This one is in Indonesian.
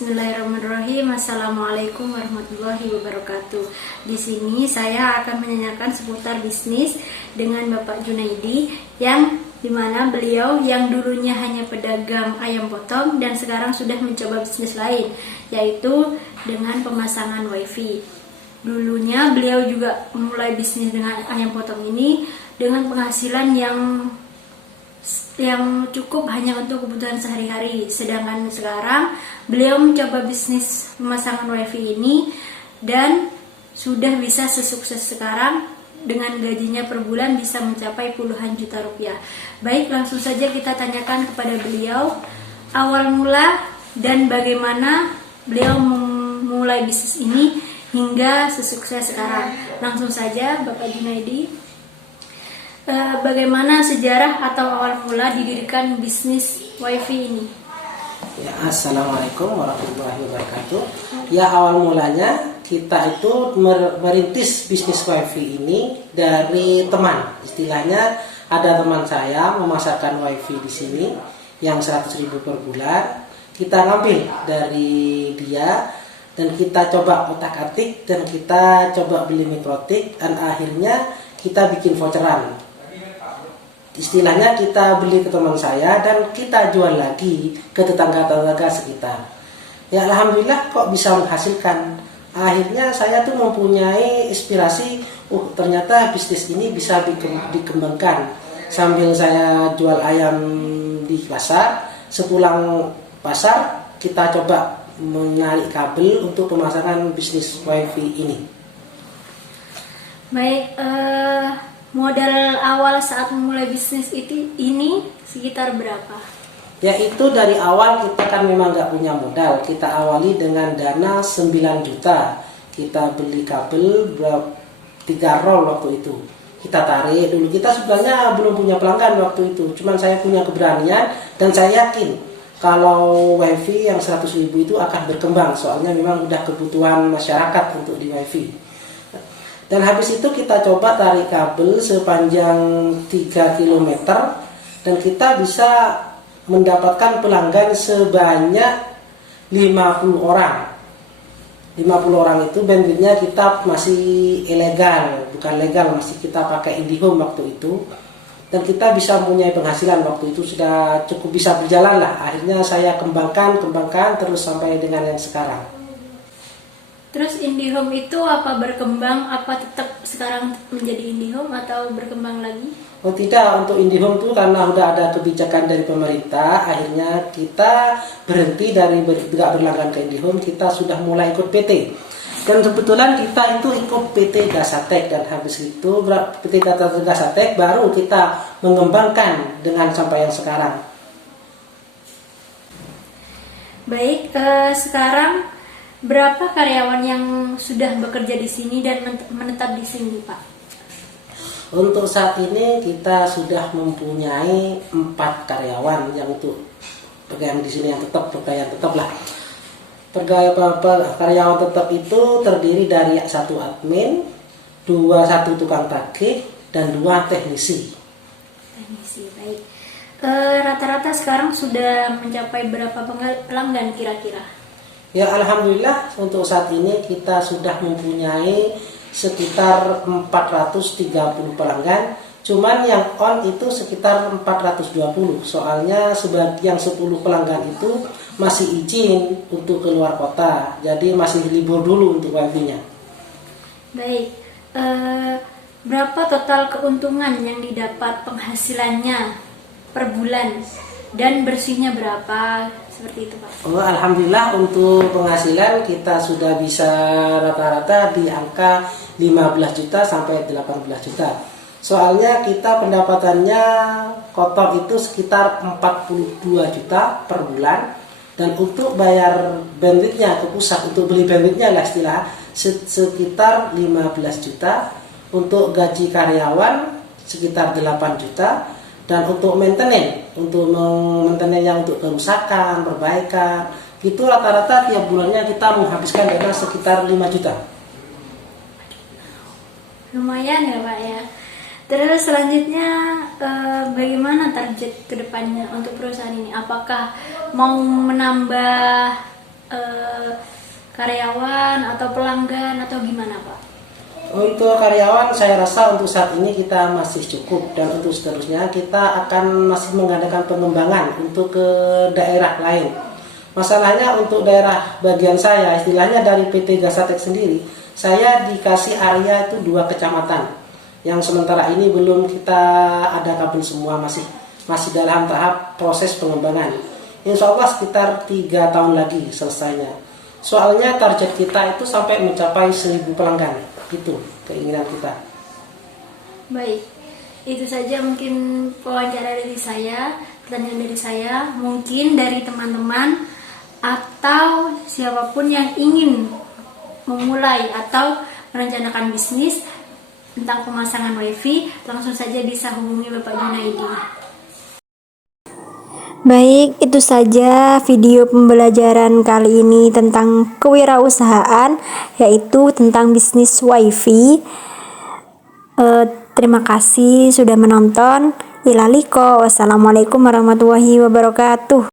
Bismillahirrahmanirrahim. Assalamualaikum warahmatullahi wabarakatuh. Di sini saya akan menanyakan seputar bisnis dengan Bapak Junaidi, yang dimana beliau yang dulunya hanya pedagang ayam potong dan sekarang sudah mencoba bisnis lain, yaitu dengan pemasangan wifi. Dulunya beliau juga memulai bisnis dengan ayam potong ini dengan penghasilan yang cukup hanya untuk kebutuhan sehari-hari. Sedangkan sekarang beliau mencoba bisnis pemasangan wifi ini dan sudah bisa sesukses sekarang, dengan gajinya per bulan bisa mencapai puluhan juta rupiah. Baik, langsung saja kita tanyakan kepada beliau awal mula dan bagaimana beliau memulai bisnis ini hingga sesukses sekarang. Langsung saja Bapak Junaidi, bagaimana sejarah atau awal mula didirikan bisnis wifi ini? Ya, Assalamualaikum warahmatullahi wabarakatuh. Ya, awal mulanya kita itu merintis bisnis wifi ini dari teman. Istilahnya ada teman saya memasarkan wifi di sini yang 100.000 per bulan. Kita ngambil dari dia dan kita coba otak-atik dan kita coba beli mikrotik dan akhirnya kita bikin voucheran. Istilahnya kita beli ke teman saya dan kita jual lagi ke tetangga-tetangga sekitar. Ya, alhamdulillah kok bisa menghasilkan. Akhirnya saya tuh mempunyai inspirasi, ternyata bisnis ini bisa dikembangkan. Sambil saya jual ayam di pasar, sepulang pasar kita coba menarik kabel untuk pemasangan bisnis wifi ini. Baik, modal awal saat memulai bisnis ini sekitar berapa? Ya, itu dari awal kita kan memang nggak punya modal. Kita awali dengan dana 9 juta. Kita beli kabel 3 roll waktu itu. Kita tarik dulu. Kita sebenarnya belum punya pelanggan waktu itu. Cuman saya punya keberanian dan saya yakin kalau wifi yang 100.000 itu akan berkembang. Soalnya memang udah kebutuhan masyarakat untuk di wifi. Dan habis itu kita coba tarik kabel sepanjang 3 km dan kita bisa mendapatkan pelanggan sebanyak 50 orang. 50 orang itu bandwidthnya kita masih ilegal, bukan legal, masih kita pakai IndiHome waktu itu. Dan kita bisa mempunyai penghasilan waktu itu, sudah cukup bisa berjalan lah. Akhirnya saya kembangkan terus sampai dengan yang sekarang. Terus IndiHome itu apa berkembang, apa tetap sekarang menjadi IndiHome atau berkembang lagi? Oh tidak, untuk IndiHome itu karena udah ada kebijakan dari pemerintah, akhirnya kita berhenti dari tidak berlangganan ke IndiHome, kita sudah mulai ikut PT. Dan kebetulan kita itu ikut PT Gasatek, dan habis itu PT Gasatek baru kita mengembangkan dengan sampai yang sekarang. Baik, sekarang berapa karyawan yang sudah bekerja di sini dan menetap di sini, Pak? Untuk saat ini kita sudah mempunyai 4 karyawan yang untuk pegawai di sini yang tetap, pegawai tetap lah. Karyawan tetap itu terdiri dari 1 admin, 1 tukang tagih, dan 2 teknisi. Baik. Rata-rata sekarang sudah mencapai berapa pelanggan kira-kira? Ya, alhamdulillah untuk saat ini kita sudah mempunyai sekitar 430 pelanggan. Cuman yang on itu sekitar 420. Soalnya sebagian 10 pelanggan itu masih izin untuk keluar kota. Jadi masih libur dulu untuk wifi-nya. Baik. Berapa total keuntungan yang didapat penghasilannya per bulan dan bersihnya berapa? Seperti itu, Pak. Oh, alhamdulillah untuk penghasilan kita sudah bisa rata-rata di angka 15 juta sampai 18 juta. Soalnya kita pendapatannya kotor itu sekitar 42 juta per bulan, dan untuk bayar bandwidthnya ke pusat, untuk beli bandwidthnya lah istilah, sekitar 15 juta. Untuk gaji karyawan sekitar 8 juta. Dan untuk maintenance yang untuk kerusakan, perbaikan, itu rata-rata tiap bulannya kita menghabiskan dana sekitar 5 juta. Lumayan ya, Pak ya. Terus selanjutnya bagaimana target kedepannya untuk perusahaan ini? Apakah mau menambah karyawan atau pelanggan atau gimana Pak? Untuk karyawan saya rasa untuk saat ini kita masih cukup, dan untuk seterusnya kita akan masih mengadakan pengembangan untuk ke daerah lain. Masalahnya untuk daerah bagian saya, istilahnya dari PT Gasatek sendiri, saya dikasih area itu 2 kecamatan yang sementara ini belum kita adakan semua, masih dalam tahap proses pengembangan. Insya Allah sekitar 3 tahun lagi selesainya. Soalnya target kita itu sampai mencapai 1000 pelanggan, itu keinginan kita. Baik, itu saja mungkin wawancara dari saya, pertanyaan dari saya. Mungkin dari teman-teman atau siapapun yang ingin memulai atau merencanakan bisnis tentang pemasangan wifi, langsung saja bisa hubungi Bapak Junaidi. Baik, itu saja video pembelajaran kali ini tentang kewirausahaan, yaitu tentang bisnis wifi. Terima kasih sudah menonton. Ilaliko, wassalamualaikum warahmatullahi wabarakatuh.